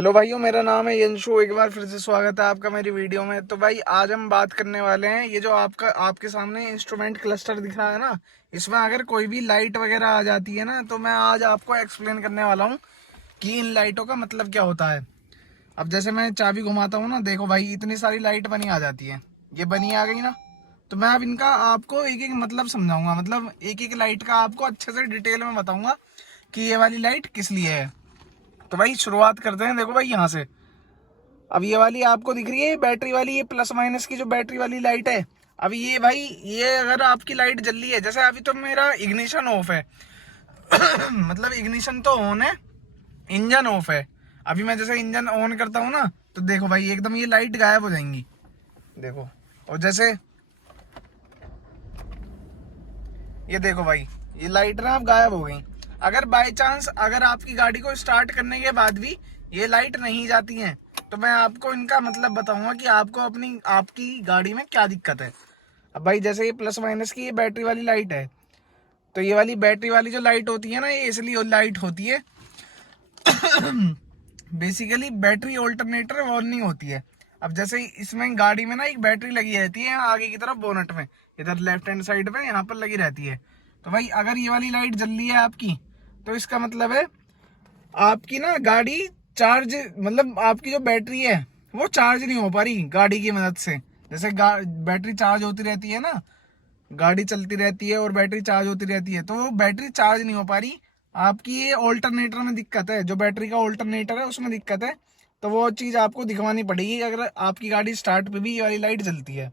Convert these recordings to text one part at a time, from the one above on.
Hello भाइयों, मेरा नाम है यंशु। एक बार फिर से स्वागत है आपका मेरी वीडियो में। तो भाई आज हम बात करने वाले हैं, ये जो आपके सामने इंस्ट्रूमेंट क्लस्टर दिख रहा है ना, इसमें अगर कोई भी लाइट वगैरह आ जाती है ना, तो मैं आज आपको एक्सप्लेन करने वाला हूँ कि इन लाइटों का मतलब क्या होता है। अब जैसे मैं चाबी घुमाता हूँ ना, देखो भाई इतनी सारी लाइट बनी आ जाती है, ये बनी आ गई ना। तो मैं अब इनका आपको एक एक मतलब समझाऊंगा, मतलब एक एक लाइट का आपको अच्छे से डिटेल में बताऊंगा कि ये वाली लाइट किस लिए है। तो भाई शुरुआत करते हैं। देखो भाई यहाँ से, अब ये वाली आपको दिख रही है बैटरी वाली, ये प्लस माइनस की जो बैटरी वाली लाइट है। अब ये भाई, ये अगर आपकी लाइट जल रही है, जैसे अभी तो मेरा इग्निशन ऑफ है मतलब इग्निशन तो ऑन है, इंजन ऑफ है। अभी मैं जैसे इंजन ऑन करता हूँ ना, तो देखो भाई एकदम ये लाइट गायब हो जाएंगी, देखो। और जैसे ये देखो भाई, ये लाइट ना अब गायब हो गई। अगर बाय चांस अगर आपकी गाड़ी को स्टार्ट करने के बाद भी ये लाइट नहीं जाती है, तो मैं आपको इनका मतलब बताऊंगा कि आपको आपकी गाड़ी में क्या दिक्कत है। अब भाई जैसे ये प्लस माइनस की ये बैटरी वाली लाइट है, तो ये वाली बैटरी वाली जो लाइट होती है ना, ये इसलिए लाइट होती है बेसिकली बैटरी ऑल्टरनेटर वार्निंग होती है। अब जैसे इसमें गाड़ी में ना एक बैटरी लगी रहती है आगे की तरफ बोनट में, इधर लेफ्ट हैंड साइड पे यहाँ पर लगी रहती है। तो भाई अगर ये वाली लाइट जल रही है आपकी, तो इसका मतलब है आपकी ना गाड़ी चार्ज, मतलब आपकी जो बैटरी है वो चार्ज नहीं हो पा रही गाड़ी की मदद से। जैसे बैटरी चार्ज होती रहती है ना, गाड़ी चलती रहती है और बैटरी चार्ज होती रहती है, तो वो बैटरी चार्ज नहीं हो पा रही आपकी, ये ऑल्टरनेटर में दिक्कत है, जो बैटरी का ऑल्टरनेटर है उसमें दिक्कत है। तो वो चीज़ आपको दिखवानी पड़ेगी अगर आपकी गाड़ी स्टार्ट पे भी ये वाली लाइट जलती है।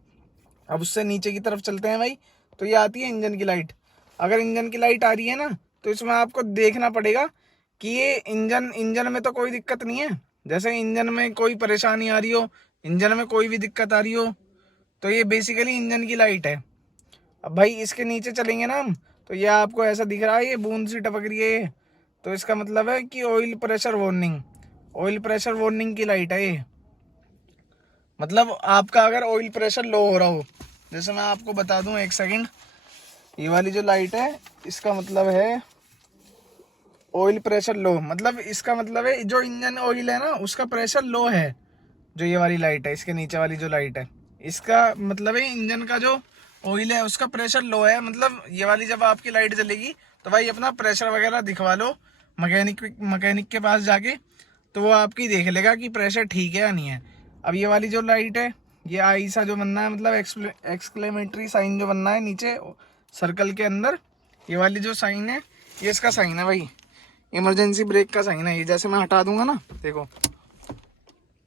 अब उससे नीचे की तरफ चलते हैं भाई, तो ये आती है इंजन की लाइट। अगर इंजन की लाइट आ रही है ना, तो इसमें आपको देखना पड़ेगा कि ये इंजन इंजन में तो कोई दिक्कत नहीं है। जैसे इंजन में कोई परेशानी आ रही हो, इंजन में कोई भी दिक्कत आ रही हो, तो ये बेसिकली इंजन की लाइट है। अब भाई इसके नीचे चलेंगे ना हम, तो ये आपको ऐसा दिख रहा है, ये बूंद सी टपक रही है, तो इसका मतलब है कि oil pressure warning, oil pressure warning की लाइट है ये। मतलब आपका अगर ऑयल प्रेशर लो हो रहा हो, जैसे मैं आपको बता दूं, एक सेकंड, ये वाली जो लाइट है इसका मतलब है ऑयल प्रेशर लो, मतलब इसका मतलब है जो इंजन ऑयल है ना उसका प्रेशर लो है। जो ये वाली लाइट है, इसके नीचे वाली जो लाइट है, इसका मतलब है इंजन का जो ऑयल है उसका प्रेशर लो है। मतलब ये वाली जब आपकी लाइट जलेगी, तो भाई अपना प्रेशर वगैरह दिखवा लो मैकेनिक के पास जाके, तो वो आपकी देख लेगा कि प्रेशर ठीक है या नहीं है। अब ये वाली जो लाइट है, ये आई सा जो बनना है, मतलब एक्सक्लेमेटरी साइन जो बनना है नीचे सर्कल के अंदर, ये वाली जो साइन है, ये इसका साइन है भाई, इमरजेंसी ब्रेक का साइन है। ये जैसे मैं हटा दूंगा ना, देखो,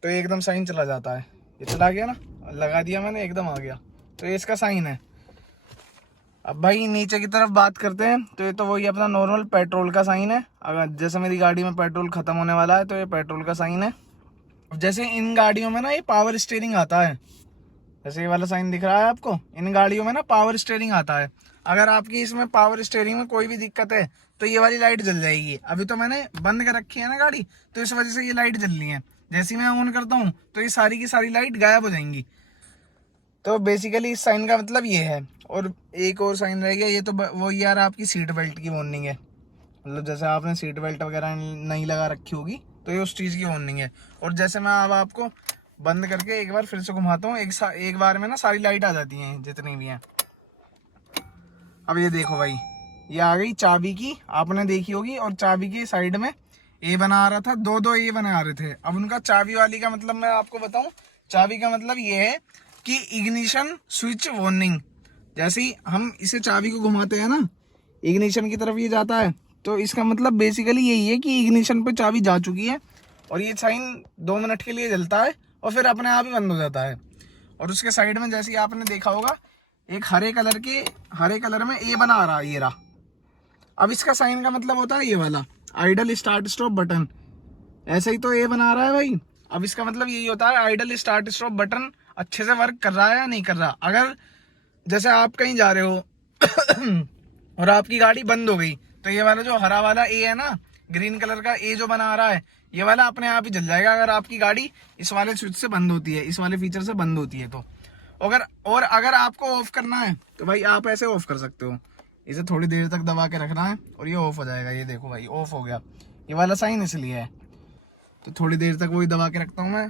तो ये एकदम साइन चला जाता है, ये चला गया ना, लगा दिया मैंने, एकदम आ गया, तो ये इसका साइन है। अब भाई नीचे की तरफ बात करते हैं, तो ये तो वही अपना नॉर्मल पेट्रोल का साइन है। अगर जैसे मेरी गाड़ी में पेट्रोल खत्म होने वाला है, तो ये पेट्रोल का साइन है। अब जैसे इन गाड़ियों में ना ये पावर स्टीयरिंग आता है, जैसे ये वाला साइन दिख रहा है आपको, इन गाड़ियों में ना पावर स्टीयरिंग आता है। अगर आपकी इसमें पावर स्टीयरिंग में कोई भी दिक्कत है, तो ये वाली लाइट जल जाएगी। अभी तो मैंने बंद कर रखी है ना गाड़ी, तो इस वजह से ये लाइट जल रही है। जैसे ही मैं ऑन करता हूँ, तो ये सारी की सारी लाइट गायब हो जाएंगी। तो बेसिकली इस साइन का मतलब ये है। और एक और साइन रह गया, ये तो वो यार आपकी सीट बेल्ट की वार्निंग है। मतलब जैसे आपने सीट बेल्ट वगैरह नहीं लगा रखी होगी, तो ये उस चीज़ की वार्निंग है। और जैसे मैं अब आपको बंद करके एक बार फिर से घुमाता हूँ, एक बार में ना सारी लाइट आ जाती हैं जितनी भी हैं। अब ये देखो भाई, ये आ गई चाबी की, आपने देखी होगी, और चाबी की साइड में ए बना आ रहा था, दो दो ए बना आ रहे थे। अब उनका चाबी वाली का मतलब मैं आपको बताऊं, चाबी का मतलब ये है कि इग्निशन स्विच वार्निंग। जैसे ही हम इसे चाबी को घुमाते हैं ना, इग्निशन की तरफ ये जाता है, तो इसका मतलब बेसिकली यही है कि इग्निशन पे चाबी जा चुकी है, और ये साइन 2 मिनट के लिए जलता है और फिर अपने आप ही बंद हो जाता है। और उसके साइड में जैसे आपने देखा होगा, एक हरे कलर में ए बना आ रहा है, ये रहा। अब इसका साइन का मतलब होता है ये वाला आइडल स्टार्ट स्टॉप बटन। ऐसे ही तो ए बना रहा है भाई, अब इसका मतलब यही होता है आइडल स्टार्ट स्टॉप बटन अच्छे से वर्क कर रहा है या नहीं कर रहा। अगर जैसे आप कहीं जा रहे हो और आपकी गाड़ी बंद हो गई, तो ये वाला जो हरा वाला ए है ना, ग्रीन कलर का ए जो बना आ रहा है, ये वाला अपने आप ही जल जाएगा अगर आपकी गाड़ी इस वाले स्विच से बंद होती है, इस वाले फीचर से बंद होती है। तो अगर आपको ऑफ करना है, तो भाई आप ऐसे ऑफ कर सकते हो, इसे थोड़ी देर तक दबा के रखना है और ये ऑफ हो जाएगा। ये देखो भाई ऑफ हो गया, ये वाला साइन इसलिए है। तो थोड़ी देर तक वही दबा के रखता हूँ मैं,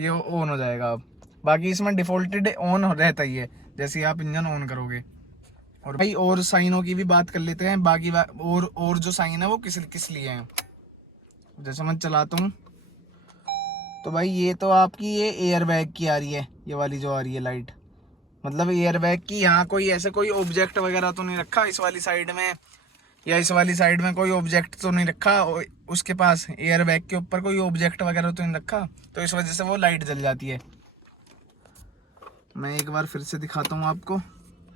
ये ऑन हो जाएगा। अब बाकी इसमें डिफॉल्टेड ऑन रहता ही है जैसे आप इंजन ऑन करोगे। और भाई और साइनों की भी बात कर लेते हैं। बाकी और जो साइन है वो किस किस लिए हैं। जैसे मैं चलाता हूँ तो भाई ये तो आपकी ये एयर बैग की आ रही है, ये वाली जो आ रही है लाइट, मतलब एयर बैग की। यहाँ कोई ऐसे कोई ऑब्जेक्ट वगैरह तो नहीं रखा इस वाली साइड में, या इस वाली साइड में कोई ऑब्जेक्ट तो नहीं रखा उसके पास, एयर बैग के ऊपर कोई ऑब्जेक्ट वगैरह तो नहीं रखा, तो इस वजह से वो लाइट जल जाती है। मैं एक बार फिर से दिखाता हूँ आपको।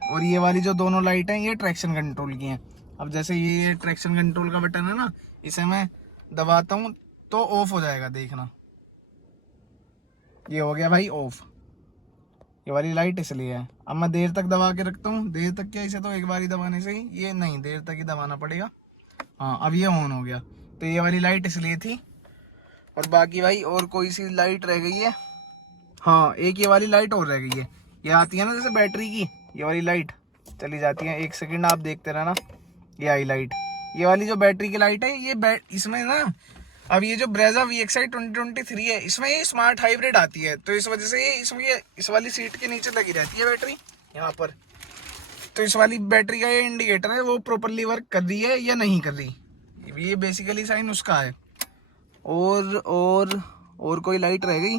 और ये वाली जो दोनों लाइट हैं ये ट्रैक्शन कंट्रोल की हैं। अब जैसे ये ट्रैक्शन कंट्रोल का बटन है ना, इसे मैं दबाता हूँ तो ऑफ हो जाएगा, देखना ये हो गया भाई ऑफ। ये वाली लाइट इसलिए है। अब मैं देर तक दबा के रखता हूँ, देर तक क्या, इसे तो एक बार ही दबाने से ही, ये नहीं देर तक ही दबाना पड़ेगा। हाँ अब ये ऑन हो गया। तो ये वाली लाइट इसलिए थी। और बाकी भाई और कोई सी लाइट रह गई है, हाँ एक ये वाली लाइट और रह गई है। ये आती है ना जैसे बैटरी की, ये वाली लाइट चली जाती है, एक सेकंड आप देखते रहना। ये आई लाइट, ये वाली जो बैटरी की लाइट है, ये इसमें ना अब ये जो ब्रेजा VXi 2023 है, इसमें ये स्मार्ट हाइब्रिड आती है, तो इस वजह से ये इसमें इस वाली सीट के नीचे लगी रहती है बैटरी यहाँ पर। तो इस वाली बैटरी का ये इंडिकेटर है वो प्रॉपरली वर्क कर रही है या नहीं कर रही, ये बेसिकली साइन उसका है। और कोई लाइट रह गई,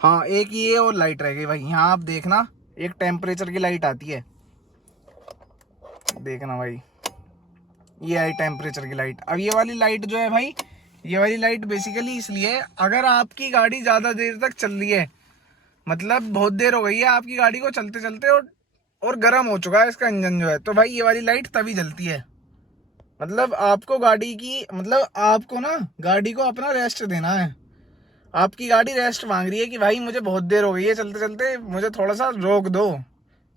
हाँ एक ये और लाइट रह गई भाई। यहाँ आप देखना एक टेम्परेचर की लाइट आती है, देखना भाई ये आई टेम्परेचर की लाइट। अब ये वाली लाइट जो है भाई, ये वाली लाइट बेसिकली इसलिए अगर आपकी गाड़ी ज़्यादा देर तक चल रही है, मतलब बहुत देर हो गई है आपकी गाड़ी को चलते चलते और गर्म हो चुका है इसका इंजन जो है, तो भाई ये वाली लाइट तभी जलती है। मतलब आपको गाड़ी की, मतलब आपको ना गाड़ी को अपना रेस्ट देना है। आपकी गाड़ी रेस्ट मांग रही है कि भाई मुझे बहुत देर हो गई है चलते चलते, मुझे थोड़ा सा रोक दो,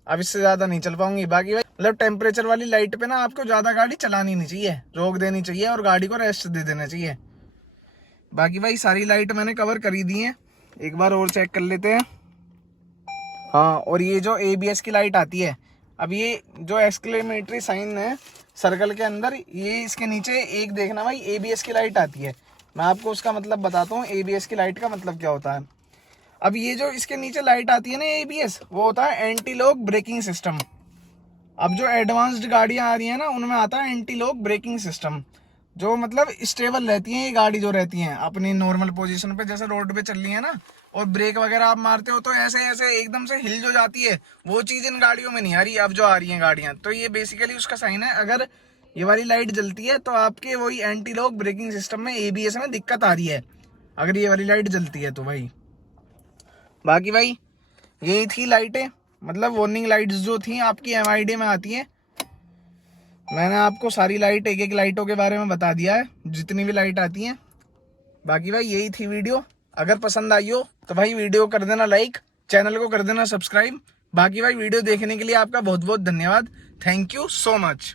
अब इससे ज़्यादा नहीं चल पाऊंगी। बाकी भाई मतलब टेम्परेचर वाली लाइट पे ना आपको ज़्यादा गाड़ी चलानी नहीं चाहिए, रोक देनी चाहिए और गाड़ी को रेस्ट दे देना चाहिए। बाकी भाई सारी लाइट मैंने कवर करी दी है, एक बार और चेक कर लेते हैं। हाँ और ये जो ABS की लाइट आती है, अब ये जो एक्सक्लेमेटरी साइन है सर्कल के अंदर, ये इसके नीचे एक देखना भाई ABS की लाइट आती है। मैं आपको उसका मतलब बताता हूँ, ABS की लाइट का मतलब क्या होता है। अब ये जो इसके नीचे लाइट आती है ना ABS, वो होता है एंटी लॉक ब्रेकिंग सिस्टम। अब जो एडवांस्ड गाड़ियां आ रही हैं ना, उनमें आता है एंटी लॉक ब्रेकिंग सिस्टम, जो मतलब स्टेबल रहती हैं ये गाड़ी जो रहती हैं अपनी नॉर्मल पोजीशन पे, जैसे रोड पे चल रही है ना और ब्रेक वगैरह आप मारते हो तो ऐसे ऐसे एकदम से हिल जो जाती है, वो चीज़ इन गाड़ियों में नहीं आ रही अब जो आ रही हैं गाड़ियाँ। तो ये बेसिकली उसका साइन है। अगर ये वाली लाइट जलती है तो आपके वही एंटी लॉक ब्रेकिंग सिस्टम में ABS में दिक्कत आ रही है, अगर ये वाली लाइट जलती है तो भाई। बाकी भाई यही थी लाइटें, मतलब वार्निंग लाइट्स जो थी आपकी MID में आती हैं। मैंने आपको सारी लाइट एक एक लाइटों के बारे में बता दिया है, जितनी भी लाइट आती हैं। बाकी भाई यही थी वीडियो, अगर पसंद आई हो तो भाई वीडियो कर देना लाइक, चैनल को कर देना सब्सक्राइब। बाकी भाई वीडियो देखने के लिए आपका बहुत बहुत धन्यवाद। Thank you so much.